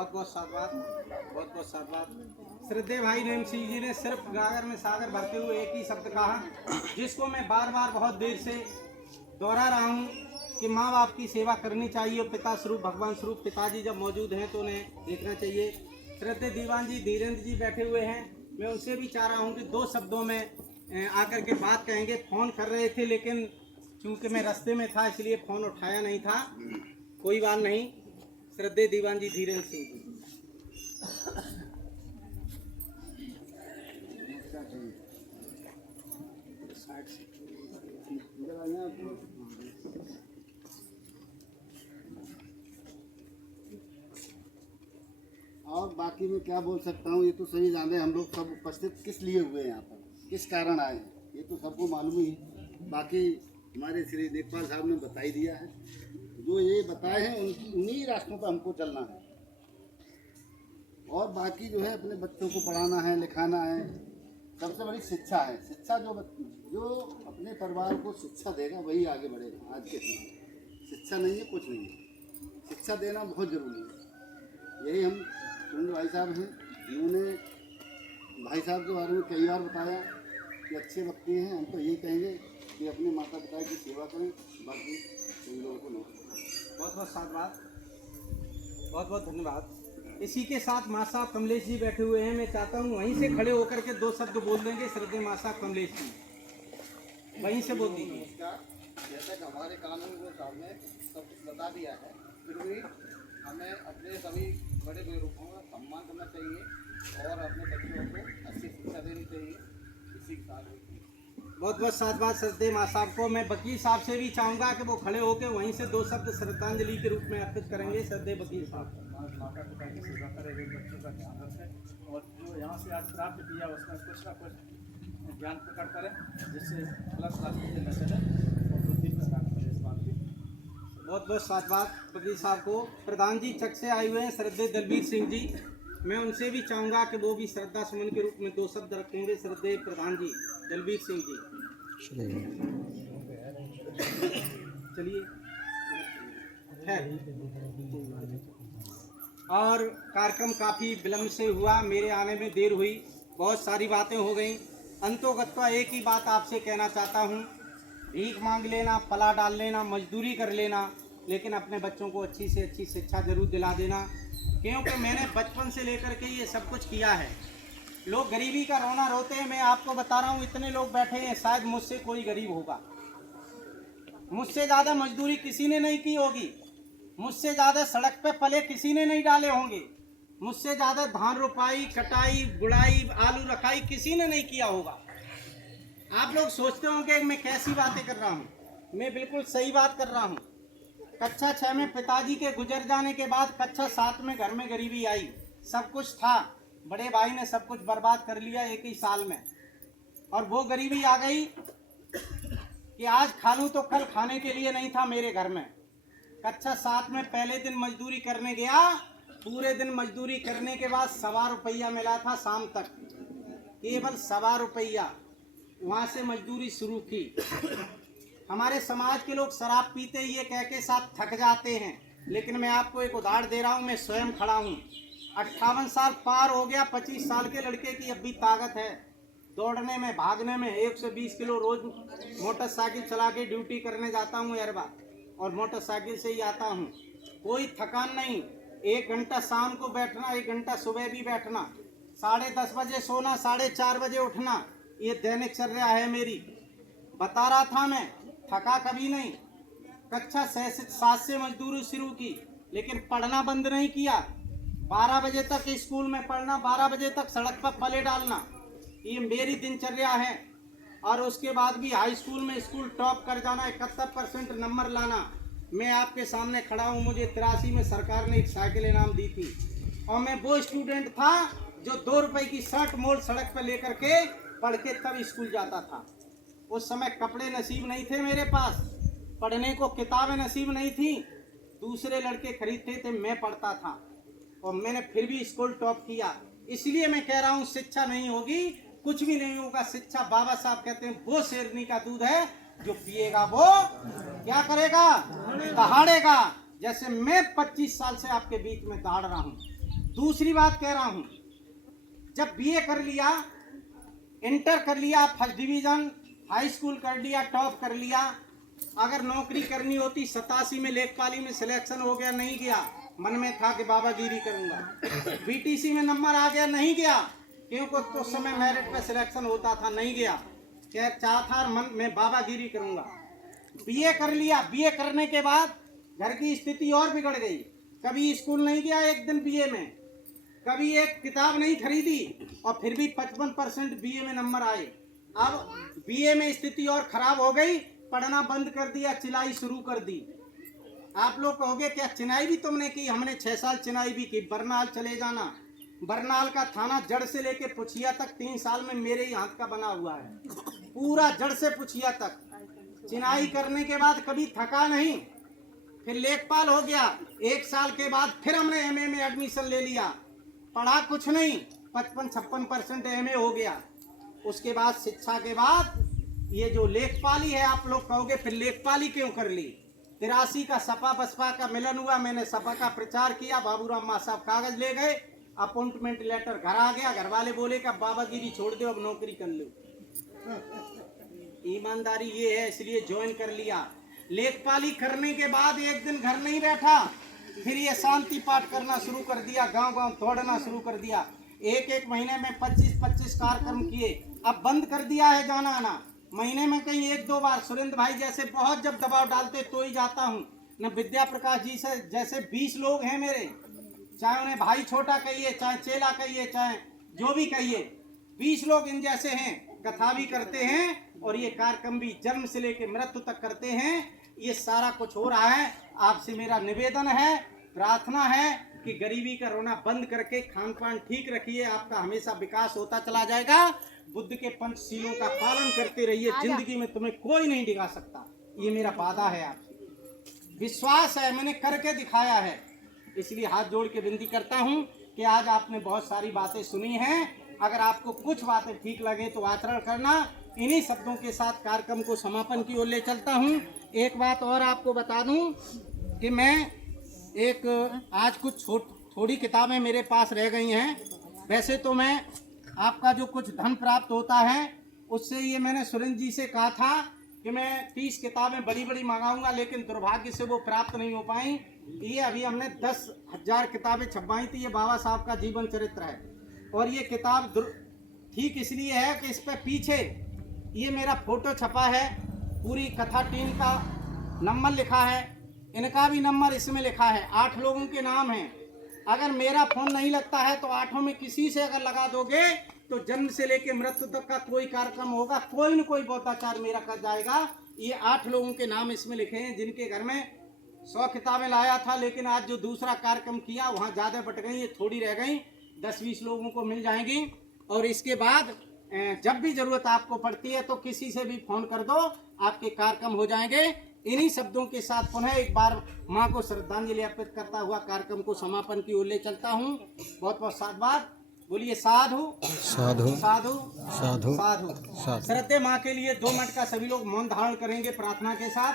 बहुत बहुत साधुवाद, बहुत बहुत साधुवाद। श्रद्धेय भाई नैम सिंह जी ने सिर्फ गागर में सागर भरते हुए एक ही शब्द कहा, जिसको मैं बार बार बहुत देर से दोहरा रहा हूँ कि माँ बाप की सेवा करनी चाहिए। पिता स्वरूप भगवान स्वरूप पिताजी जब मौजूद हैं तो उन्हें देखना चाहिए। श्रद्धेय दीवान जी धीरेन्द्र जी बैठे हुए हैं, मैं उनसे भी चाह रहा हूँ कि 2 शब्दों में आकर के बात कहेंगे। फ़ोन कर रहे थे लेकिन चूँकि मैं रास्ते में था इसलिए फ़ोन उठाया नहीं था, कोई बात नहीं। श्रद्धेय दीवान जी धीरेन्द्र सिंह जी। और बाकी मैं क्या बोल सकता हूँ, ये तो सही जाने हम लोग सब उपस्थित किस लिए हुए हैं यहाँ पर, किस कारण आए हैं, ये तो सबको मालूम ही है। बाकी हमारे श्री लेखपाल साहब ने बता ही दिया है, जो ये बताए हैं उन्हीं रास्तों पर हमको चलना है। और बाकी जो है अपने बच्चों को पढ़ाना है, लिखाना है। सबसे बड़ी शिक्षा है। शिक्षा जो अपने परिवार को शिक्षा देगा वही आगे बढ़ेगा। आज के समय शिक्षा नहीं है, कुछ नहीं है। शिक्षा देना बहुत ज़रूरी है। यही हम सुरेंद्र भाई साहब हैं, इन्होंने भाई साहब के बारे में कई बार बताया कि अच्छे व्यक्ति हैं। हम तो यही कहेंगे कि अपने माता पिता की सेवा करें, बाकी इन लोगों को नहीं। बहुत बहुत साधुवाद, बहुत बहुत धन्यवाद। इसी के साथ माँ साहब कमलेश जी बैठे हुए हैं, मैं चाहता हूँ वहीं से खड़े होकर के 2 शब्द बोल देंगे। श्रद्धेय माँ साहब कमलेश जी वहीं से बोल दीजिए। जैसा कि हमारे कानून को साहब ने सब कुछ बता दिया है, फिर भी हमें अपने सभी बड़े बुजुर्गों का सम्मान करना चाहिए और अपने बच्चों को अच्छी शिक्षा देनी चाहिए। इसी के साथ बहुत बहुत साधुवाद श्रद्धेय माँ साहब को। मैं वकील साहब से भी चाहूँगा कि वो खड़े होकर वहीं से 2 शब्द श्रद्धांजलि के रूप में अर्पित करेंगे। श्रद्धेय वकील साहब। माता पिता की सेवा करें, बच्चों का ध्यान रखें और जो यहाँ से आज प्राप्त किया उसमें कुछ ना कुछ ज्ञान प्रकट करें, जिससे अलग रास्ते न चले और बुद्धि प्रदान करें। इस बात की बहुत बहुत साधुवाद वकील साहब को। प्रधान जी चक से आए हुए हैं श्रद्धेय दलबीर सिंह जी, मैं उनसे भी चाहूँगा कि वो भी श्रद्धा सुमन के रूप में 2 शब्द रखेंगे। श्रद्धेय प्रधान जी दलबीर सिंह जी, चलिए। और कार्यक्रम काफ़ी विलम्ब से हुआ, मेरे आने में देर हुई, बहुत सारी बातें हो गई। अंतोगत्वा एक ही बात आपसे कहना चाहता हूँ, भीख मांग लेना, पला डाल लेना, मजदूरी कर लेना, लेकिन अपने बच्चों को अच्छी से अच्छी शिक्षा जरूर दिला देना। क्योंकि मैंने बचपन से लेकर के ये सब कुछ किया है। लोग गरीबी का रोना रोते हैं, मैं आपको बता रहा हूँ इतने लोग बैठे हैं, शायद मुझसे कोई गरीब होगा। मुझसे ज़्यादा मजदूरी किसी ने नहीं की होगी, मुझसे ज़्यादा सड़क पे पले किसी ने नहीं डाले होंगे, मुझसे ज़्यादा धान रोपाई, कटाई, गुड़ाई, आलू रखाई किसी ने नहीं किया होगा। आप लोग सोचते होंगे मैं कैसी बातें कर रहा हूँ, मैं बिल्कुल सही बात कर रहा हूँ। कक्षा 6 में पिताजी के गुजर जाने के बाद कक्षा 7 में घर में गरीबी आई। सब कुछ था, बड़े भाई ने सब कुछ बर्बाद कर लिया एक ही साल में। और वो गरीबी आ गई कि आज खा लूँ तो कल खाने के लिए नहीं था मेरे घर में। कक्षा 7 में पहले दिन मजदूरी करने गया, पूरे दिन मजदूरी करने के बाद 1.25 रुपया मिला था शाम तक, केवल 1.25 रुपया। वहाँ से मजदूरी शुरू की। हमारे समाज के लोग शराब पीते ये कह के साथ थक जाते हैं, लेकिन मैं आपको एक उदाहरण दे रहा हूँ, मैं स्वयं खड़ा हूँ। 58 साल पार हो गया, 25 साल के लड़के की अब भी ताकत है दौड़ने में, भागने में। 120 किलो रोज मोटरसाइकिल चला के ड्यूटी करने जाता हूँ अरबा, और मोटरसाइकिल से ही आता हूँ। कोई थकान नहीं। 1 घंटा शाम को बैठना, 1 घंटा सुबह भी बैठना, 10:30 बजे सोना, 4:30 बजे उठना, ये दैनिक चर्या है मेरी। बता रहा था मैं, थका कभी नहीं। कक्षा 7 से मजदूरी शुरू की, लेकिन पढ़ना बंद नहीं किया। 12 बजे तक स्कूल में पढ़ना, 12 बजे तक सड़क पर पले डालना, ये मेरी दिनचर्या है। और उसके बाद भी हाई स्कूल में स्कूल टॉप कर जाना, 71% नंबर लाना। मैं आपके सामने खड़ा हूँ, मुझे 83 में सरकार ने एक साइकिल इनाम दी थी, और मैं वो स्टूडेंट था जो 2 रुपए की शर्ट मोल सड़क पर लेकर के पढ़ के तब स्कूल जाता था। उस समय कपड़े नसीब नहीं थे मेरे पास, पढ़ने को किताबें नसीब नहीं थी, दूसरे लड़के खरीदते थे, मैं पढ़ता था, और मैंने फिर भी स्कूल टॉप किया। इसलिए मैं कह रहा हूँ शिक्षा नहीं होगी कुछ भी नहीं होगा। शिक्षा, बाबा साहब कहते हैं, वो शेरनी का दूध है, जो पिएगा वो क्या करेगा, दहाड़ेगा। जैसे मैं 25 साल से आपके बीच में दहाड़ रहा हूँ, दूसरी बात कह रहा हूं, जब बीए कर लिया, इंटर कर लिया, फर्स्ट डिवीजन, हाई स्कूल कर लिया, टॉप कर लिया, अगर नौकरी करनी होती 87 में लेखपाली में सिलेक्शन हो गया, नहीं गया, मन में था कि बाबागिरी करूंगा। बीटीसी में नंबर आ गया, नहीं गया, क्योंकि उस समय मेरिट पे सिलेक्शन होता था, नहीं गया, क्या चाहता मन में बाबागिरी करूंगा। बीए कर लिया, बीए करने के बाद घर की स्थिति और बिगड़ गई, कभी स्कूल नहीं गया एक दिन बीए में, कभी एक किताब नहीं खरीदी, और फिर भी 55% बीए में नंबर आए। अब बीए में स्थिति और खराब हो गई, पढ़ना बंद कर दिया, चिनाई शुरू कर दी। आप लोग कहोगे क्या चिनाई भी तुमने की? हमने 6 साल चिनाई भी की। बरनाल चले जाना, बरनाल का थाना जड़ से लेके पुछिया तक 3 साल में मेरे ही हाथ का बना हुआ है, पूरा जड़ से पुछिया तक। चिनाई करने के बाद कभी थका नहीं, फिर लेखपाल हो गया। 1 साल के बाद फिर हमने एमए में एडमिशन ले लिया, पढ़ा कुछ नहीं, 55-56% एमए हो गया। उसके बाद शिक्षा के बाद ये जो लेखपाली है, आप लोग कहोगे फिर लेखपाली क्यों कर ली? 83 का सपा बसपा का मिलन हुआ, मैंने सपा का प्रचार किया, बाबूराम माँ साहब कागज ले गए, अपॉइंटमेंट लेटर घर आ गया, घर वाले बोले कि बाबागिरी छोड़ दो, अब नौकरी कर लो। ईमानदारी ये है, इसलिए ज्वाइन कर लिया। लेखपाली करने के बाद एक दिन घर नहीं बैठा, फिर ये शांति पाठ करना शुरू कर दिया, गांव-गांव दौड़ना शुरू कर दिया। एक महीने में 25-25 कार्यक्रम किए। अब बंद कर दिया है जाना आना, महीने में कहीं 1-2 बार। सुरेंद्र भाई जैसे बहुत जब दबाव डालते तो ही जाता हूँ, न विद्या प्रकाश जी से जैसे 20 लोग हैं मेरे, चाहे उन्हें भाई छोटा कहिए, चाहे चेला कहिए, चाहे जो भी कहिए, 20 लोग इन जैसे हैं, कथा भी करते हैं और ये कार्यक्रम भी जन्म से लेकर मृत्यु तक करते हैं। ये सारा कुछ हो रहा है। आपसे मेरा निवेदन है, प्रार्थना है कि गरीबी का रोना बंद करके खान पान ठीक रखिए, आपका हमेशा विकास होता चला जाएगा। बुद्ध के पंचशीलों का पालन करते रहिए, जिंदगी में तुम्हें कोई नहीं दिखा सकता, ये मेरा वादा है आपसे। विश्वास है, मैंने करके दिखाया है, इसलिए हाथ जोड़ के विनती करता हूँ कि आज आपने बहुत सारी बातें सुनी हैं, अगर आपको कुछ बातें ठीक लगे तो आचरण करना। इन्हीं शब्दों के साथ कार्यक्रम को समापन की ओर ले चलता हूँ। एक बात और आपको बता दूं कि मैं आज कुछ थोड़ी किताबें मेरे पास रह गई हैं। वैसे तो मैं आपका जो कुछ धन प्राप्त होता है उससे, ये मैंने सुरेंद्र जी से कहा था कि मैं 30 किताबें बड़ी बड़ी मंगाऊंगा, लेकिन दुर्भाग्य से वो प्राप्त नहीं हो पाई। ये अभी हमने 10,000 किताबें छपवाई थी। ये बाबा साहब का जीवन चरित्र है, और ये किताब ठीक इसलिए है कि इस पर पीछे ये मेरा फोटो छपा है, पूरी कथा टीम का नंबर लिखा है, इनका भी नंबर इसमें लिखा है, 8 लोगों के नाम हैं। अगर मेरा फोन नहीं लगता है तो 8 में किसी से अगर लगा दोगे तो जन्म से लेकर मृत्यु तक का कोई कार्यक्रम होगा, कोई न कोई बोधाचार मेरा कर जाएगा। ये 8 लोगों के नाम इसमें लिखे हैं, जिनके घर में 100 किताबें लाया था, लेकिन आज जो दूसरा कार्यक्रम किया वहाँ ज़्यादा बट गई, ये थोड़ी रह गई, 10-20 लोगों को मिल जाएंगी। और इसके बाद जब भी जरूरत आपको पड़ती है तो किसी से भी फोन कर दो, आपके कार्यक्रम हो जाएंगे। इन्हीं शब्दों के साथ पुनः एक बार माँ को श्रद्धांजलि अर्पित करता हुआ कार्यक्रम को समापन की ओर ले चलता हूँ। बहुत बहुत साधुवाद। बोलिए साधु साधु साधु साधु साधु। श्रद्धे माँ के लिए 2 मिनट का सभी लोग मौन धारण करेंगे प्रार्थना के साथ।